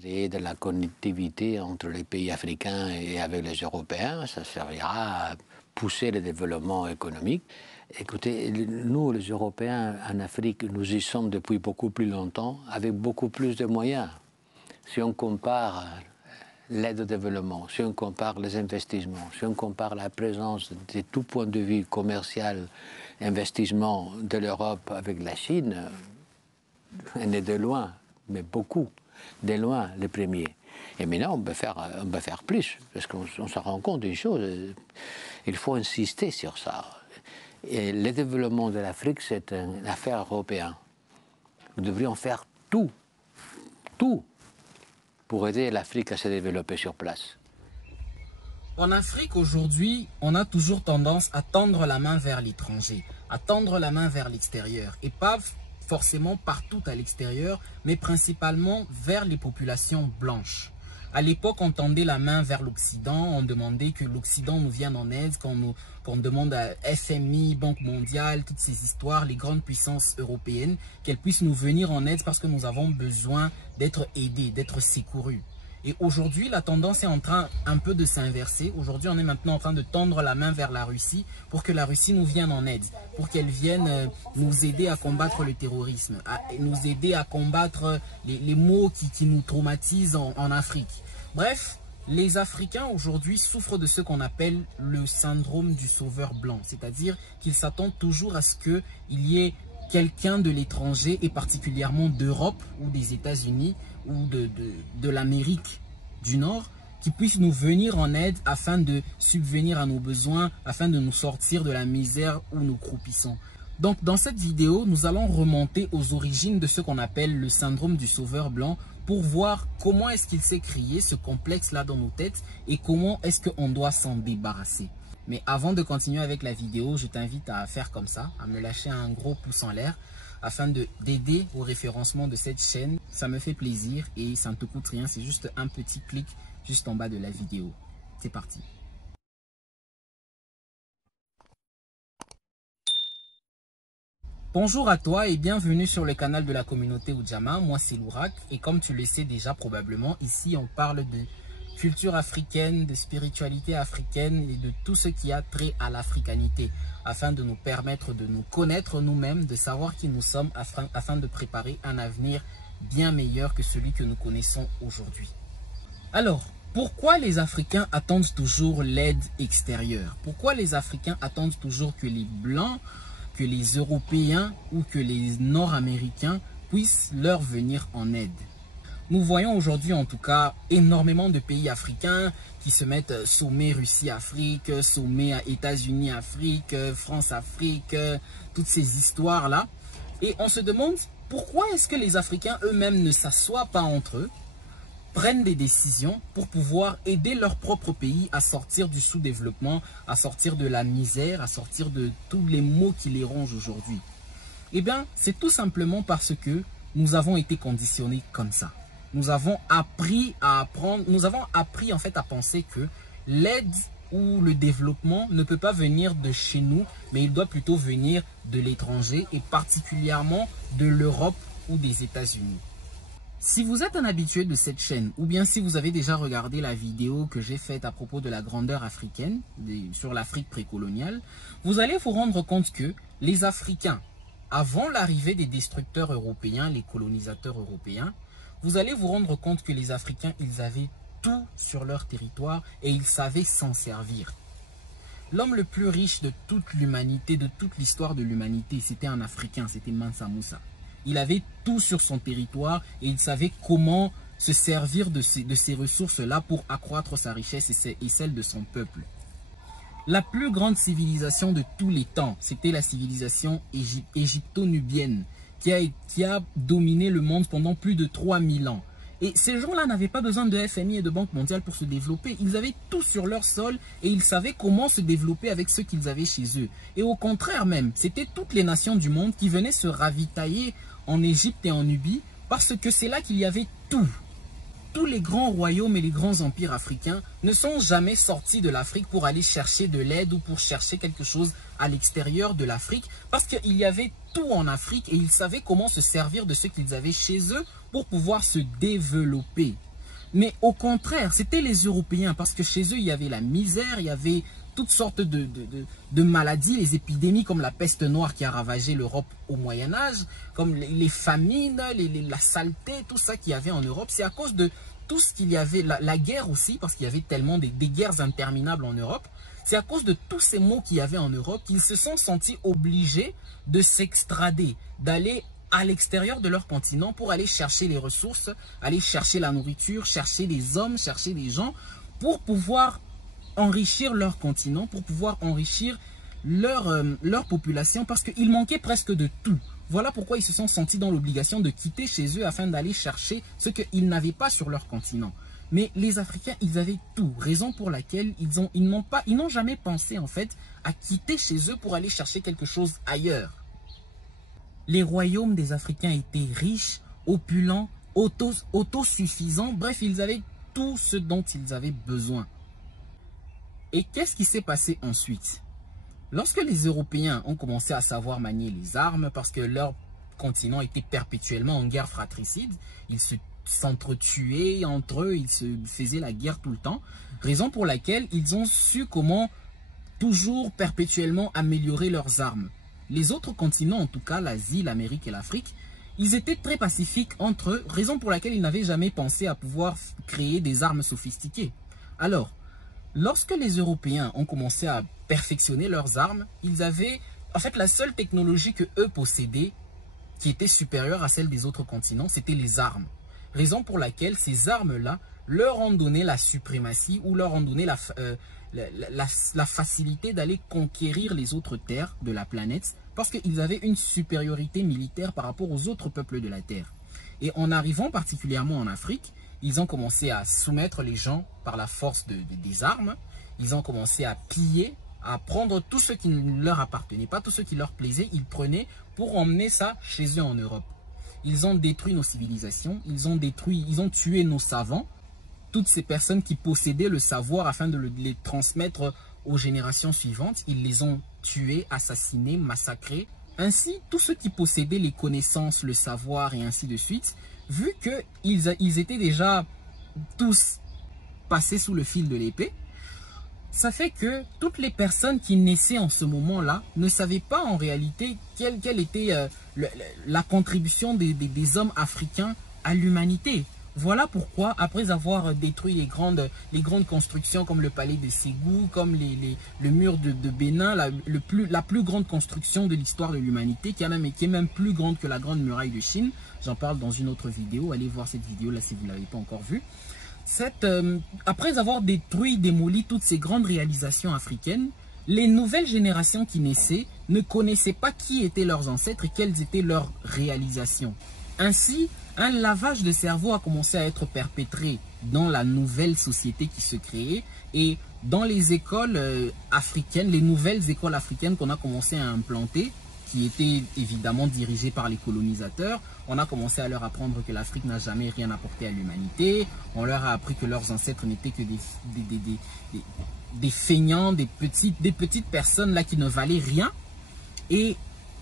créer de la connectivité entre les pays africains et avec les Européens. Ça servira à pousser le développement économique. Écoutez, nous, les Européens, en Afrique, nous y sommes depuis beaucoup plus longtemps, avec beaucoup plus de moyens. Si on compare l'aide au développement, si on compare les investissements, si on compare la présence de tout point de vue commercial, investissement de l'Europe avec la Chine, on est de loin, mais beaucoup, de loin les premiers. Et maintenant, on peut faire plus, parce qu'on se rend compte d'une chose, il faut insister sur ça. Et le développement de l'Afrique, c'est une affaire européenne. Nous devrions faire tout pour aider l'Afrique à se développer sur place. En Afrique, aujourd'hui, on a toujours tendance à tendre la main vers l'étranger, à tendre la main vers l'extérieur. Et pas forcément partout à l'extérieur, mais principalement vers les populations blanches. À l'époque, on tendait la main vers l'Occident, on demandait que l'Occident nous vienne en aide, qu'on demande à FMI, Banque mondiale, toutes ces histoires, les grandes puissances européennes, qu'elles puissent nous venir en aide parce que nous avons besoin d'être aidés, d'être secourus. Et aujourd'hui, la tendance est en train un peu de s'inverser. Aujourd'hui, on est maintenant en train de tendre la main vers la Russie pour que la Russie nous vienne en aide, pour qu'elle vienne nous aider à combattre le terrorisme, à nous aider à combattre les maux qui nous traumatisent en Afrique. Bref, les Africains aujourd'hui souffrent de ce qu'on appelle le syndrome du sauveur blanc, c'est-à-dire qu'ils s'attendent toujours à ce qu'il y ait quelqu'un de l'étranger et particulièrement d'Europe ou des États-Unis ou de l'Amérique du Nord qui puisse nous venir en aide afin de subvenir à nos besoins, afin de nous sortir de la misère où nous croupissons. Donc dans cette vidéo, nous allons remonter aux origines de ce qu'on appelle le syndrome du sauveur blanc pour voir comment est-ce qu'il s'est créé, ce complexe-là dans nos têtes et comment est-ce qu'on doit s'en débarrasser. Mais avant de continuer avec la vidéo, je t'invite à faire comme ça, à me lâcher un gros pouce en l'air afin d'aider au référencement de cette chaîne. Ça me fait plaisir et ça ne te coûte rien, c'est juste un petit clic juste en bas de la vidéo. C'est parti. Bonjour à toi et bienvenue sur le canal de la communauté Oudjama. Moi c'est Lourak et comme tu le sais déjà probablement, ici on parle de culture africaine, de spiritualité africaine et de tout ce qui a trait à l'africanité afin de nous permettre de nous connaître nous-mêmes, de savoir qui nous sommes afin de préparer un avenir bien meilleur que celui que nous connaissons aujourd'hui. Alors, pourquoi les Africains attendent toujours l'aide extérieure? Pourquoi les Africains attendent toujours que les Blancs, que les Européens ou que les Nord-Américains puissent leur venir en aide? Nous voyons aujourd'hui en tout cas énormément de pays africains qui se mettent sommet Russie-Afrique, sommet États-Unis-Afrique, France-Afrique, toutes ces histoires-là. Et on se demande pourquoi est-ce que les Africains eux-mêmes ne s'assoient pas entre eux, prennent des décisions pour pouvoir aider leur propre pays à sortir du sous-développement, à sortir de la misère, à sortir de tous les maux qui les rongent aujourd'hui. Eh bien, c'est tout simplement parce que nous avons été conditionnés comme ça. Nous avons appris à apprendre, nous avons appris en fait à penser que l'aide ou le développement ne peut pas venir de chez nous, mais il doit plutôt venir de l'étranger et particulièrement de l'Europe ou des États-Unis. Si vous êtes un habitué de cette chaîne ou bien si vous avez déjà regardé la vidéo que j'ai faite à propos de la grandeur africaine, sur l'Afrique précoloniale, vous allez vous rendre compte que les Africains, avant l'arrivée des destructeurs européens, les colonisateurs européens, vous allez vous rendre compte que les Africains, ils avaient tout sur leur territoire et ils savaient s'en servir. L'homme le plus riche de toute l'humanité, de toute l'histoire de l'humanité, c'était un Africain, c'était Mansa Moussa. Il avait tout sur son territoire et il savait comment se servir de ces ressources-là pour accroître sa richesse et celle de son peuple. La plus grande civilisation de tous les temps, c'était la civilisation égypto-nubienne qui a dominé le monde pendant plus de 3000 ans. Et ces gens-là n'avaient pas besoin de FMI et de Banque mondiale pour se développer. Ils avaient tout sur leur sol et ils savaient comment se développer avec ce qu'ils avaient chez eux. Et au contraire même, c'était toutes les nations du monde qui venaient se ravitailler en Égypte et en Nubie parce que c'est là qu'il y avait tout. Tous les grands royaumes et les grands empires africains ne sont jamais sortis de l'Afrique pour aller chercher de l'aide ou pour chercher quelque chose à l'extérieur de l'Afrique parce qu'il y avait tout en Afrique et ils savaient comment se servir de ce qu'ils avaient chez eux pour pouvoir se développer. Mais au contraire, c'était les Européens, parce que chez eux, il y avait la misère, il y avait toutes sortes de maladies, les épidémies comme la peste noire qui a ravagé l'Europe au Moyen-Âge, comme les famines, la saleté, tout ça qu'il y avait en Europe. C'est à cause de tout ce qu'il y avait, la guerre aussi, parce qu'il y avait tellement des guerres interminables en Europe. C'est à cause de tous ces maux qu'il y avait en Europe qu'ils se sont sentis obligés de s'extrader, d'aller à l'extérieur de leur continent pour aller chercher les ressources, aller chercher la nourriture, chercher des hommes, chercher des gens, pour pouvoir enrichir leur continent, pour pouvoir enrichir leur population, parce qu'il manquait presque de tout. Voilà pourquoi ils se sont sentis dans l'obligation de quitter chez eux afin d'aller chercher ce qu'ils n'avaient pas sur leur continent. Mais les Africains, ils avaient tout, raison pour laquelle ils n'ont jamais pensé en fait à quitter chez eux pour aller chercher quelque chose ailleurs. Les royaumes des Africains étaient riches, opulents, autosuffisants, bref, ils avaient tout ce dont ils avaient besoin. Et qu'est-ce qui s'est passé ensuite? Lorsque les Européens ont commencé à savoir manier les armes, parce que leur continent était perpétuellement en guerre fratricide, ils s'entretuaient entre eux, ils se faisaient la guerre tout le temps, raison pour laquelle ils ont su comment toujours perpétuellement améliorer leurs armes. Les autres continents, en tout cas l'Asie, l'Amérique et l'Afrique, ils étaient très pacifiques entre eux, raison pour laquelle ils n'avaient jamais pensé à pouvoir créer des armes sophistiquées. Alors, lorsque les Européens ont commencé à perfectionner leurs armes, ils avaient, en fait, la seule technologie que eux possédaient, qui était supérieure à celle des autres continents, c'était les armes. Raison pour laquelle ces armes-là leur ont donné la suprématie ou leur ont donné la facilité d'aller conquérir les autres terres de la planète, parce qu'ils avaient une supériorité militaire par rapport aux autres peuples de la Terre. Et en arrivant particulièrement en Afrique, ils ont commencé à soumettre les gens par la force des armes. Ils ont commencé à piller, à prendre tout ce qui ne leur appartenait pas, tout ce qui leur plaisait, ils prenaient pour emmener ça chez eux en Europe. Ils ont détruit nos civilisations, ils ont tué nos savants, toutes ces personnes qui possédaient le savoir afin de les transmettre aux générations suivantes. Ils les ont tués, assassinés, massacrés. Ainsi, tous ceux qui possédaient les connaissances, le savoir et ainsi de suite, vu qu'ils étaient déjà tous passés sous le fil de l'épée, ça fait que toutes les personnes qui naissaient en ce moment-là ne savaient pas en réalité quelle était la contribution des hommes africains à l'humanité. Voilà pourquoi, après avoir détruit les grandes constructions comme le palais de Ségou, comme le mur de Bénin, la plus grande construction de l'histoire de l'humanité, qui est même plus grande que la grande muraille de Chine, j'en parle dans une autre vidéo, allez voir cette vidéo-là si vous ne l'avez pas encore vue. Après avoir démoli toutes ces grandes réalisations africaines, les nouvelles générations qui naissaient ne connaissaient pas qui étaient leurs ancêtres et quelles étaient leurs réalisations. Ainsi, un lavage de cerveau a commencé à être perpétré dans la nouvelle société qui se créait et dans les écoles africaines, les nouvelles écoles africaines qu'on a commencé à implanter, qui étaient évidemment dirigées par les colonisateurs. On a commencé à leur apprendre que l'Afrique n'a jamais rien apporté à l'humanité. On leur a appris que leurs ancêtres n'étaient que des feignants, des petites personnes là qui ne valaient rien. Et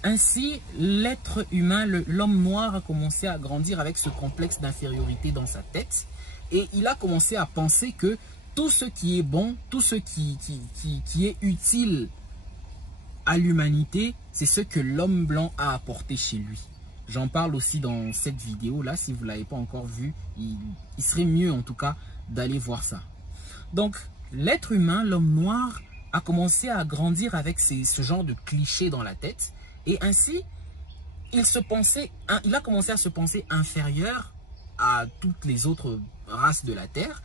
ainsi, l'être humain, l'homme noir a commencé à grandir avec ce complexe d'infériorité dans sa tête. Et il a commencé à penser que tout ce qui est bon, tout ce qui est utile à l'humanité, c'est ce que l'homme blanc a apporté chez lui. J'en parle aussi dans cette vidéo-là. Si vous ne l'avez pas encore vu, il serait mieux en tout cas d'aller voir ça. Donc, l'être humain, l'homme noir, a commencé à grandir avec ce genre de clichés dans la tête. Et ainsi, il a commencé à se penser inférieur à toutes les autres races de la Terre.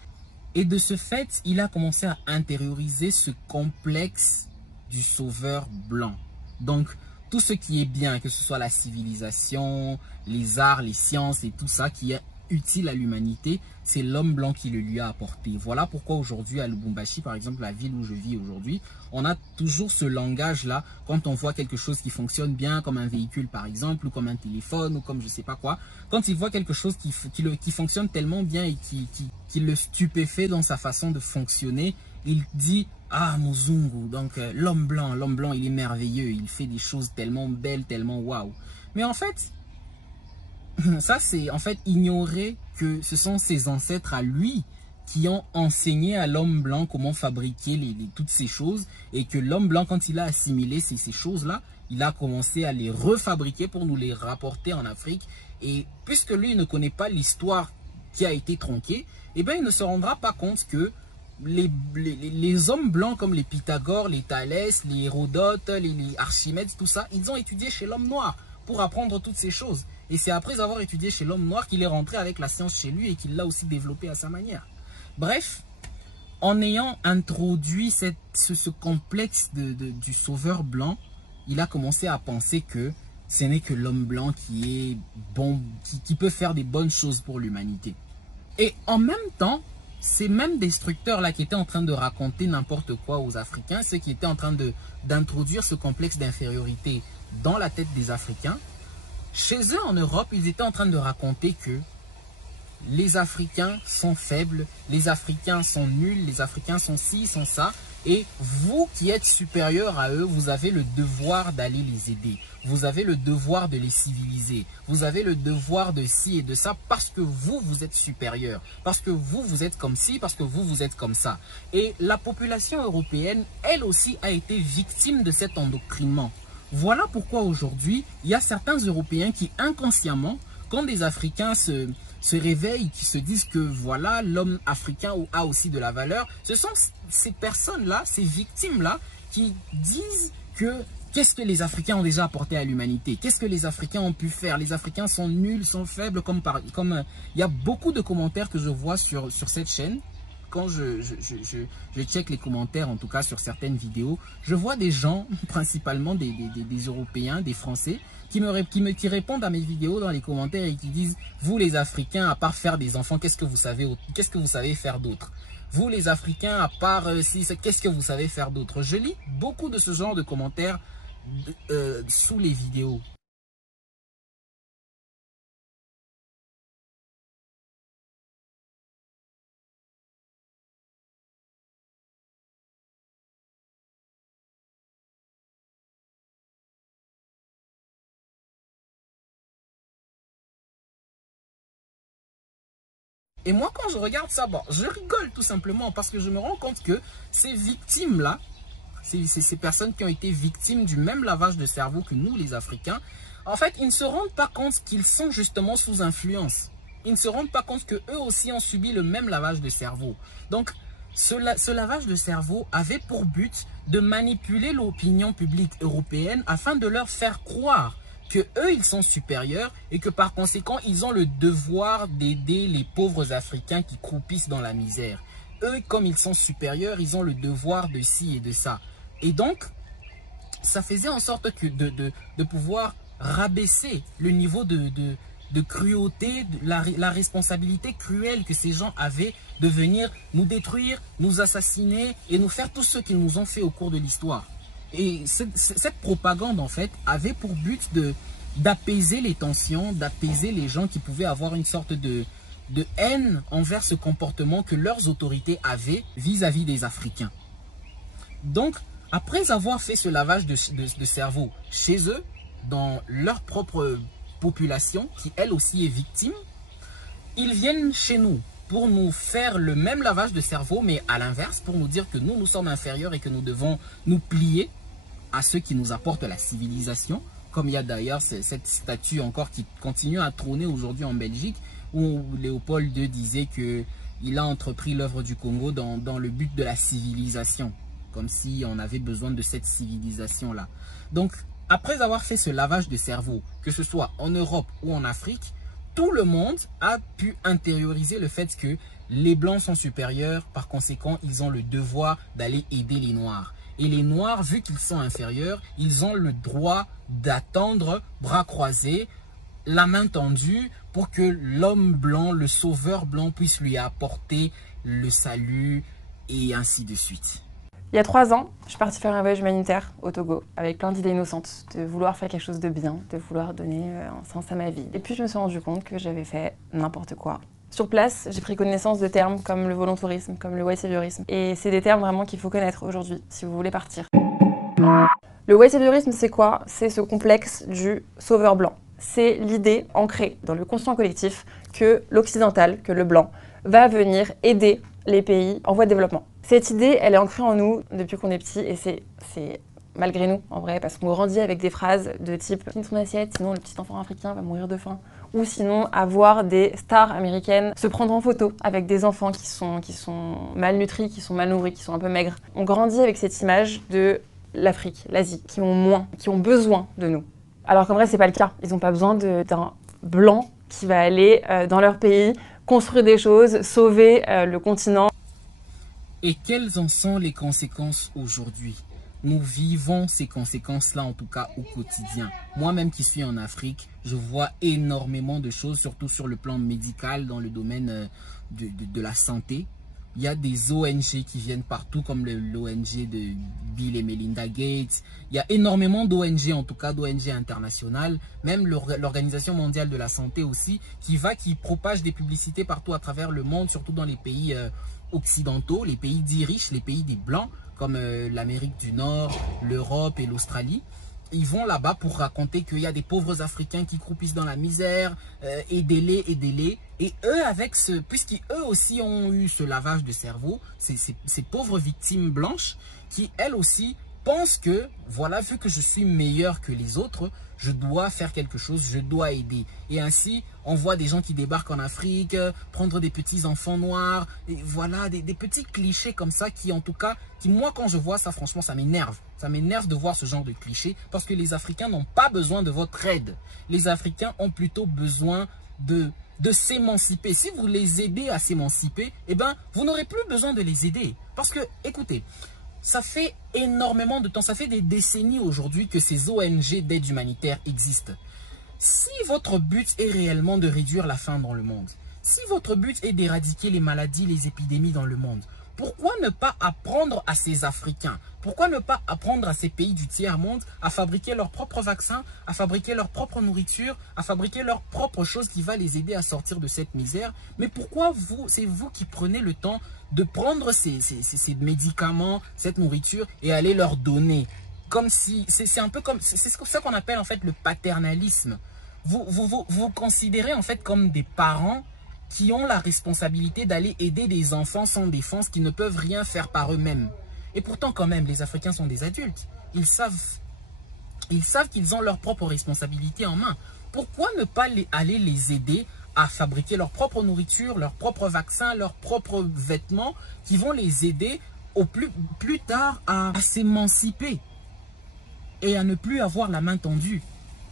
Et de ce fait, il a commencé à intérioriser ce complexe du sauveur blanc. Donc, tout ce qui est bien, que ce soit la civilisation, les arts, les sciences et tout ça qui est utile à l'humanité, c'est l'homme blanc qui le lui a apporté. Voilà pourquoi aujourd'hui à Lubumbashi, par exemple, la ville où je vis aujourd'hui, on a toujours ce langage-là quand on voit quelque chose qui fonctionne bien, comme un véhicule par exemple, ou comme un téléphone, ou comme je sais pas quoi. Quand il voit quelque chose qui fonctionne tellement bien et qui le stupéfait dans sa façon de fonctionner, il dit « Ah, Muzungu », donc l'homme blanc, il est merveilleux, il fait des choses tellement belles, tellement waouh. Mais en fait, ça c'est en fait ignorer que ce sont ses ancêtres à lui qui ont enseigné à l'homme blanc comment fabriquer toutes ces choses, et que l'homme blanc, quand il a assimilé ces choses-là, il a commencé à les refabriquer pour nous les rapporter en Afrique. Et puisque lui ne connaît pas l'histoire qui a été tronquée, eh bien il ne se rendra pas compte que les hommes blancs comme les Pythagore, les Thalès, les Hérodote, les Archimède, tout ça, ils ont étudié chez l'homme noir pour apprendre toutes ces choses. Et c'est après avoir étudié chez l'homme noir qu'il est rentré avec la science chez lui et qu'il l'a aussi développé à sa manière. Bref, en ayant introduit ce complexe du sauveur blanc, il a commencé à penser que ce n'est que l'homme blanc qui est bon, qui peut faire des bonnes choses pour l'humanité. Et en même temps, ces mêmes destructeurs-là qui étaient en train de raconter n'importe quoi aux Africains, ceux qui étaient en train d'introduire ce complexe d'infériorité dans la tête des Africains, chez eux en Europe, ils étaient en train de raconter que les Africains sont faibles, les Africains sont nuls, les Africains sont ci, sont ça. Et vous qui êtes supérieurs à eux, vous avez le devoir d'aller les aider. Vous avez le devoir de les civiliser. Vous avez le devoir de ci et de ça parce que vous, vous êtes supérieurs. Parce que vous, vous êtes comme ci, parce que vous, vous êtes comme ça. Et la population européenne, elle aussi, a été victime de cet endoctrinement. Voilà pourquoi aujourd'hui, il y a certains Européens qui inconsciemment, quand des Africains se réveillent, qui se disent que voilà, l'homme africain a aussi de la valeur, ce sont ces personnes-là, ces victimes-là, qui disent que qu'est-ce que les Africains ont déjà apporté à l'humanité? Qu'est-ce que les Africains ont pu faire? Les Africains sont nuls, sont faibles, comme il y a beaucoup de commentaires que je vois sur cette chaîne. Quand je check les commentaires, en tout cas sur certaines vidéos, je vois des gens, principalement des Européens, des Français, qui répondent à mes vidéos dans les commentaires et qui disent « Vous les Africains, à part faire des enfants, qu'est-ce que vous savez faire d'autre? Vous les Africains, à part qu'est-ce que vous savez faire d'autre ?» Je lis beaucoup de ce genre de commentaires sous les vidéos. Et moi, quand je regarde ça, bon, je rigole tout simplement parce que je me rends compte que ces victimes-là, ces personnes qui ont été victimes du même lavage de cerveau que nous, les Africains, en fait, ils ne se rendent pas compte qu'ils sont justement sous influence. Ils ne se rendent pas compte qu'eux aussi ont subi le même lavage de cerveau. Donc, ce lavage de cerveau avait pour but de manipuler l'opinion publique européenne afin de leur faire croire que eux ils sont supérieurs et que par conséquent ils ont le devoir d'aider les pauvres Africains qui croupissent dans la misère. Eux, comme ils sont supérieurs, ils ont le devoir de ci et de ça. Et donc, ça faisait en sorte que de pouvoir rabaisser le niveau de cruauté, la responsabilité cruelle que ces gens avaient de venir nous détruire, nous assassiner et nous faire tout ce qu'ils nous ont fait au cours de l'histoire. Et cette propagande, en fait, avait pour but d'apaiser les tensions, d'apaiser les gens qui pouvaient avoir une sorte de haine envers ce comportement que leurs autorités avaient vis-à-vis des Africains. Donc, après avoir fait ce lavage de cerveau chez eux, dans leur propre population, qui elle aussi est victime, ils viennent chez nous pour nous faire le même lavage de cerveau, mais à l'inverse, pour nous dire que nous sommes inférieurs et que nous devons nous plier à ceux qui nous apportent la civilisation, comme il y a d'ailleurs cette statue encore qui continue à trôner aujourd'hui en Belgique, où Léopold II disait qu'il a entrepris l'œuvre du Congo dans le but de la civilisation, comme si on avait besoin de cette civilisation-là. Donc, après avoir fait ce lavage de cerveau, que ce soit en Europe ou en Afrique, tout le monde a pu intérioriser le fait que les Blancs sont supérieurs, par conséquent, ils ont le devoir d'aller aider les Noirs. Et les Noirs, vu qu'ils sont inférieurs, ils ont le droit d'attendre, bras croisés, la main tendue, pour que l'homme blanc, le sauveur blanc, puisse lui apporter le salut et ainsi de suite. Il y a 3 ans, je suis partie faire un voyage humanitaire au Togo avec plein d'idées innocentes, de vouloir faire quelque chose de bien, de vouloir donner un sens à ma vie. Et puis je me suis rendu compte que j'avais fait n'importe quoi. Sur place, j'ai pris connaissance de termes comme le volontourisme, comme le white saviorisme. Et c'est des termes vraiment qu'il faut connaître aujourd'hui si vous voulez partir. Le white saviorisme, c'est quoi? C'est ce complexe du sauveur blanc. c'est l'idée ancrée dans le conscient collectif que l'occidental, que le blanc, va venir aider les pays en voie de développement. Cette idée, elle est ancrée en nous depuis qu'on est petit et c'est malgré nous, en vrai, parce qu'on grandit avec des phrases de type « finis ton assiette, sinon le petit enfant africain va mourir de faim ». Ou sinon, avoir des stars américaines se prendre en photo avec des enfants qui sont malnutris, qui sont mal nourris, qui sont un peu maigres. On grandit avec cette image de l'Afrique, l'Asie, qui ont besoin de nous. Alors qu'en vrai, c'est pas le cas. Ils n'ont pas besoin d'un blanc qui va aller dans leur pays, construire des choses, sauver le continent. Et quelles en sont les conséquences aujourd'hui? Nous vivons ces conséquences-là, en tout cas au quotidien. Moi-même qui suis en Afrique, je vois énormément de choses, surtout sur le plan médical, dans le domaine de la santé. Il y a des ONG qui viennent partout, comme l'ONG de Bill et Melinda Gates. Il y a énormément d'ONG, en tout cas d'ONG internationales, même l'Organisation mondiale de la santé aussi, qui propage des publicités partout à travers le monde, surtout dans les pays occidentaux, les pays dits riches, les pays des Blancs, comme l'Amérique du Nord, l'Europe et l'Australie. Ils vont là-bas pour raconter qu'il y a des pauvres Africains qui croupissent dans la misère, aidez-les, aidez-les. Et eux, puisqu'eux aussi ont eu ce lavage de cerveau, ces pauvres victimes blanches qui, elles aussi, pensent que, voilà, vu que je suis meilleur que les autres, je dois faire quelque chose, je dois aider. Et ainsi, on voit des gens qui débarquent en Afrique, prendre des petits enfants noirs, et voilà, des petits clichés comme ça qui, en tout cas, moi, quand je vois ça, franchement, ça m'énerve. Ça m'énerve de voir ce genre de clichés parce que les Africains n'ont pas besoin de votre aide. Les Africains ont plutôt besoin de s'émanciper. Si vous les aidez à s'émanciper, eh ben, vous n'aurez plus besoin de les aider. Parce que, écoutez, ça fait énormément de temps, ça fait des décennies aujourd'hui que ces ONG d'aide humanitaire existent. Si votre but est réellement de réduire la faim dans le monde, si votre but est d'éradiquer les maladies, les épidémies dans le monde, pourquoi ne pas apprendre à ces Africains, pourquoi ne pas apprendre à ces pays du tiers-monde à fabriquer leurs propres vaccins, à fabriquer leur propre nourriture, à fabriquer leurs propres choses qui va les aider à sortir de cette misère? Mais pourquoi c'est vous qui prenez le temps de prendre ces médicaments, cette nourriture et aller leur donner? Comme si, c'est un peu comme, c'est ça qu'on appelle en fait le paternalisme. Vous considérez en fait comme des parents qui ont la responsabilité d'aller aider des enfants sans défense qui ne peuvent rien faire par eux-mêmes. Et pourtant, quand même, les Africains sont des adultes. Ils savent qu'ils ont leur propre responsabilité en main. Pourquoi ne pas aller les aider à fabriquer leur propre nourriture, leurs propres vaccins, leurs propres vêtements qui vont les aider plus tard à s'émanciper et à ne plus avoir la main tendue?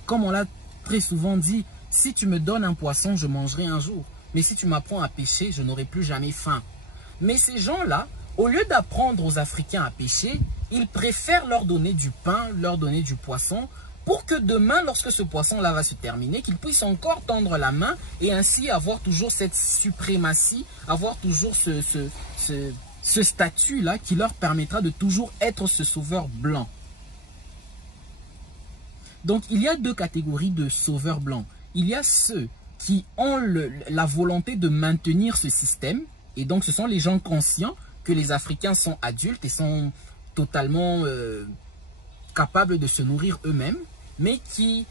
Comme on l'a très souvent dit, si tu me donnes un poisson, je mangerai un jour. Mais si tu m'apprends à pêcher, je n'aurai plus jamais faim. Mais ces gens-là, au lieu d'apprendre aux Africains à pêcher, ils préfèrent leur donner du pain, leur donner du poisson, pour que demain, lorsque ce poisson-là va se terminer, qu'ils puissent encore tendre la main et ainsi avoir toujours cette suprématie, avoir toujours ce statut-là qui leur permettra de toujours être ce sauveur blanc. Donc, il y a deux catégories de sauveurs blancs. Il y a ceux qui ont la volonté de maintenir ce système. Et donc, ce sont les gens conscients que les Africains sont adultes et sont totalement capables de se nourrir eux-mêmes, mais qui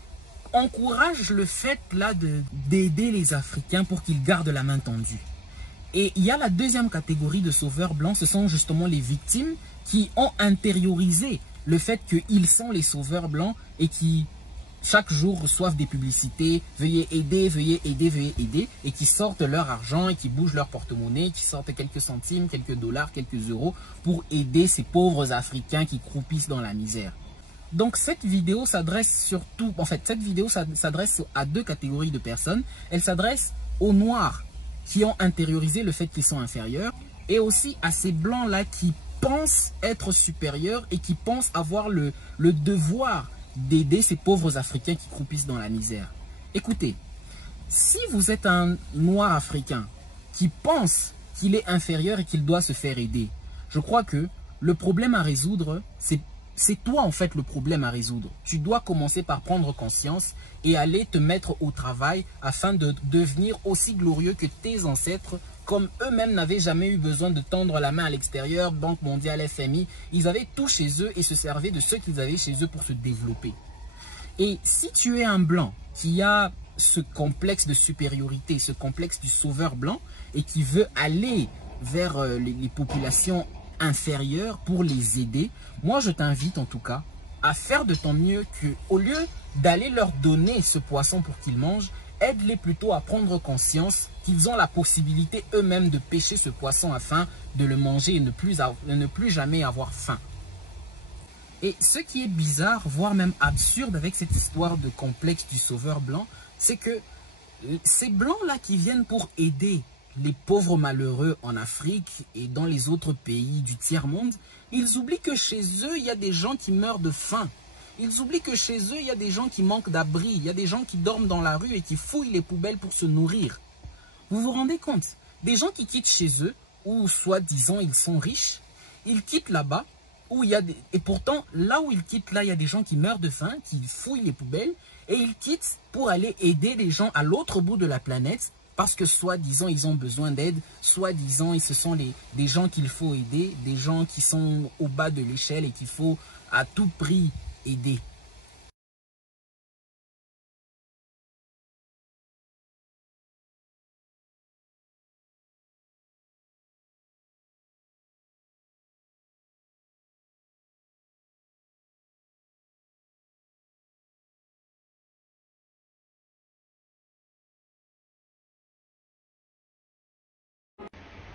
encouragent le fait là d'aider les Africains pour qu'ils gardent la main tendue. Et il y a la deuxième catégorie de sauveurs blancs, ce sont justement les victimes qui ont intériorisé le fait qu'ils sont les sauveurs blancs et qui chaque jour reçoivent des publicités, veuillez aider, veuillez aider, veuillez aider, et qui sortent leur argent et qui bougent leur porte-monnaie, qui sortent quelques centimes, quelques dollars, quelques euros pour aider ces pauvres Africains qui croupissent dans la misère. Donc cette vidéo s'adresse surtout, en fait cette vidéo s'adresse à deux catégories de personnes. Elle s'adresse aux Noirs qui ont intériorisé le fait qu'ils sont inférieurs et aussi à ces Blancs-là qui pensent être supérieurs et qui pensent avoir le devoir d'aider ces pauvres Africains qui croupissent dans la misère. Écoutez, si vous êtes un Noir africain qui pense qu'il est inférieur et qu'il doit se faire aider, je crois que le problème à résoudre, c'est toi en fait le problème à résoudre. Tu dois commencer par prendre conscience et aller te mettre au travail afin de devenir aussi glorieux que tes ancêtres, comme eux-mêmes n'avaient jamais eu besoin de tendre la main à l'extérieur, Banque mondiale, FMI. Ils avaient tout chez eux et se servaient de ce qu'ils avaient chez eux pour se développer. Et si tu es un blanc qui a ce complexe de supériorité, ce complexe du sauveur blanc et qui veut aller vers les populations inférieures pour les aider, moi je t'invite en tout cas à faire de ton mieux qu'au lieu d'aller leur donner ce poisson pour qu'ils mangent, aide-les plutôt à prendre conscience qu'ils ont la possibilité eux-mêmes de pêcher ce poisson afin de le manger et ne plus jamais avoir faim. Et ce qui est bizarre, voire même absurde avec cette histoire de complexe du sauveur blanc, c'est que ces blancs-là qui viennent pour aider les pauvres malheureux en Afrique et dans les autres pays du tiers-monde, ils oublient que chez eux, il y a des gens qui meurent de faim. Ils oublient que chez eux, il y a des gens qui manquent d'abri. Il y a des gens qui dorment dans la rue et qui fouillent les poubelles pour se nourrir. Vous vous rendez compte? Des gens qui quittent chez eux, où soi-disant ils sont riches, ils quittent là-bas, où il y a des... et pourtant, là où ils quittent, là, il y a des gens qui meurent de faim, qui fouillent les poubelles, et ils quittent pour aller aider les gens à l'autre bout de la planète, parce que soi-disant ils ont besoin d'aide, soi-disant ce sont des gens qu'il faut aider, des gens qui sont au bas de l'échelle et qu'il faut à tout prix aider.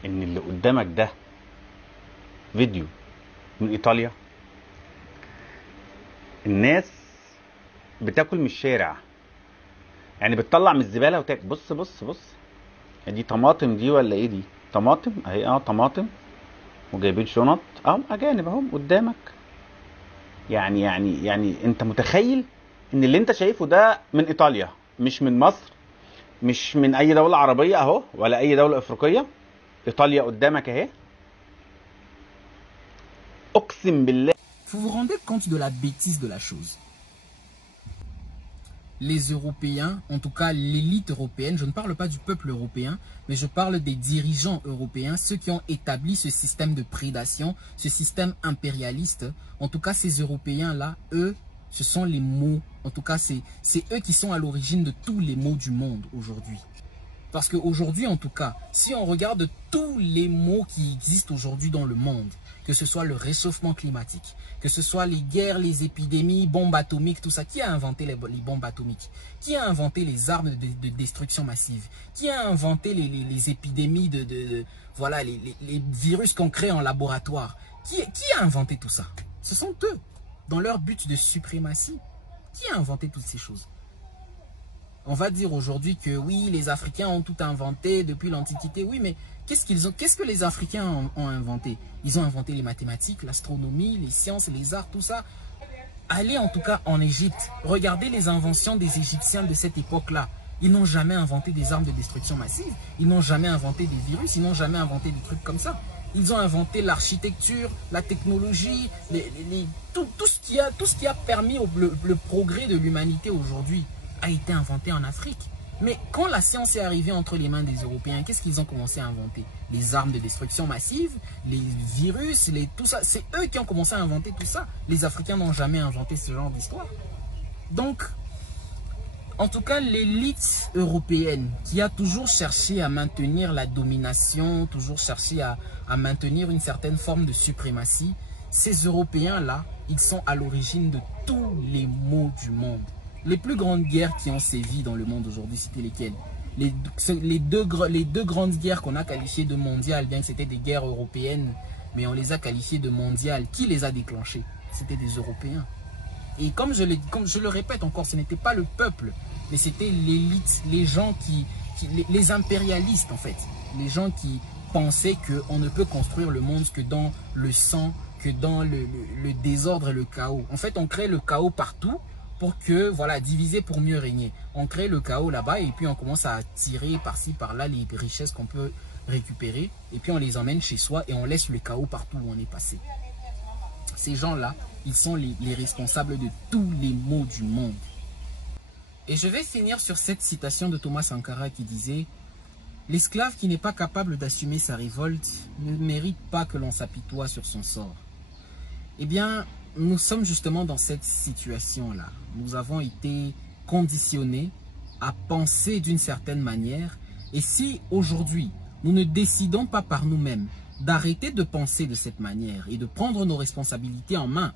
ان اللي قدامك ده فيديو من ايطاليا، الناس بتاكل من الشارع، يعني بتطلع من الزباله وتاكل. بص بص بص، دي طماطم دي ولا ايه؟ دي طماطم اهي، طماطم، وجايبين شنط اجانب اهم قدامك. يعني انت متخيل ان اللي انت شايفه ده من ايطاليا، مش من مصر، مش من اي دوله عربيه اهو، ولا اي دوله افريقيه. ايطاليا قدامك اهي، اقسم بالله. Vous vous rendez compte de la bêtise de la chose? Les Européens, en tout cas l'élite européenne, je ne parle pas du peuple européen, mais je parle des dirigeants européens, ceux qui ont établi ce système de prédation, ce système impérialiste. En tout cas, ces Européens-là, eux, ce sont les maux. En tout cas, c'est eux qui sont à l'origine de tous les maux du monde aujourd'hui. Parce qu'aujourd'hui, en tout cas, si on regarde tous les maux qui existent aujourd'hui dans le monde, que ce soit le réchauffement climatique, que ce soit les guerres, les épidémies, bombes atomiques, tout ça, qui a inventé les bombes atomiques? Qui a inventé les armes de destruction massive? Qui a inventé les épidémies voilà, les virus qu'on crée en laboratoire? Qui a inventé tout ça? Ce sont eux, dans leur but de suprématie. Qui a inventé toutes ces choses? On va dire aujourd'hui que oui, les Africains ont tout inventé depuis l'Antiquité. Oui, mais qu'est-ce que les Africains ont inventé? Ils ont inventé les mathématiques, l'astronomie, les sciences, les arts, tout ça. Allez en tout cas en Égypte. Regardez les inventions des Égyptiens de cette époque-là. Ils n'ont jamais inventé des armes de destruction massive. Ils n'ont jamais inventé des virus. Ils n'ont jamais inventé des trucs comme ça. Ils ont inventé l'architecture, la technologie, tout ce qui a permis le progrès de l'humanité aujourd'hui a été inventé en Afrique. Mais quand la science est arrivée entre les mains des Européens, qu'est-ce qu'ils ont commencé à inventer? Les armes de destruction massive, les virus, tout ça. C'est eux qui ont commencé à inventer tout ça. Les Africains n'ont jamais inventé ce genre d'histoire. Donc, en tout cas, l'élite européenne qui a toujours cherché à maintenir la domination, toujours cherché à maintenir une certaine forme de suprématie, ces Européens-là, ils sont à l'origine de tous les maux du monde. Les plus grandes guerres qui ont sévi dans le monde aujourd'hui, c'était lesquelles? Les deux grandes guerres qu'on a qualifiées de mondiales, bien que c'était des guerres européennes, mais on les a qualifiées de mondiales. Qui les a déclenchées? C'était des Européens. Et comme je le répète encore, ce n'était pas le peuple, mais c'était l'élite, les gens les impérialistes en fait. Les gens qui pensaient qu'on ne peut construire le monde que dans le sang, que dans le désordre et le chaos. En fait, on crée le chaos partout pour que, voilà, diviser pour mieux régner. On crée le chaos là-bas et puis on commence à tirer par-ci, par-là les richesses qu'on peut récupérer. Et puis on les emmène chez soi et on laisse le chaos partout où on est passé. Ces gens-là, ils sont les responsables de tous les maux du monde. Et je vais finir sur cette citation de Thomas Sankara qui disait « L'esclave qui n'est pas capable d'assumer sa révolte ne mérite pas que l'on s'apitoie sur son sort. » Eh bien, nous sommes justement dans cette situation-là. Nous avons été conditionnés à penser d'une certaine manière. Et si aujourd'hui, nous ne décidons pas par nous-mêmes d'arrêter de penser de cette manière et de prendre nos responsabilités en main,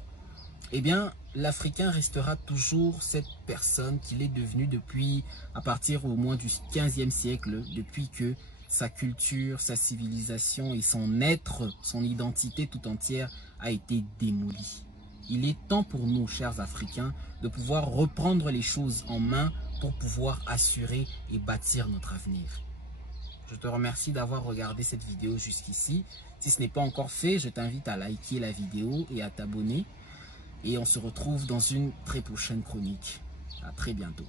eh bien, l'Africain restera toujours cette personne qu'il est devenu depuis, à partir au moins du 15e siècle, depuis que sa culture, sa civilisation et son être, son identité tout entière a été démolie. Il est temps pour nous, chers Africains, de pouvoir reprendre les choses en main pour pouvoir assurer et bâtir notre avenir. Je te remercie d'avoir regardé cette vidéo jusqu'ici. Si ce n'est pas encore fait, je t'invite à liker la vidéo et à t'abonner. Et on se retrouve dans une très prochaine chronique. À très bientôt.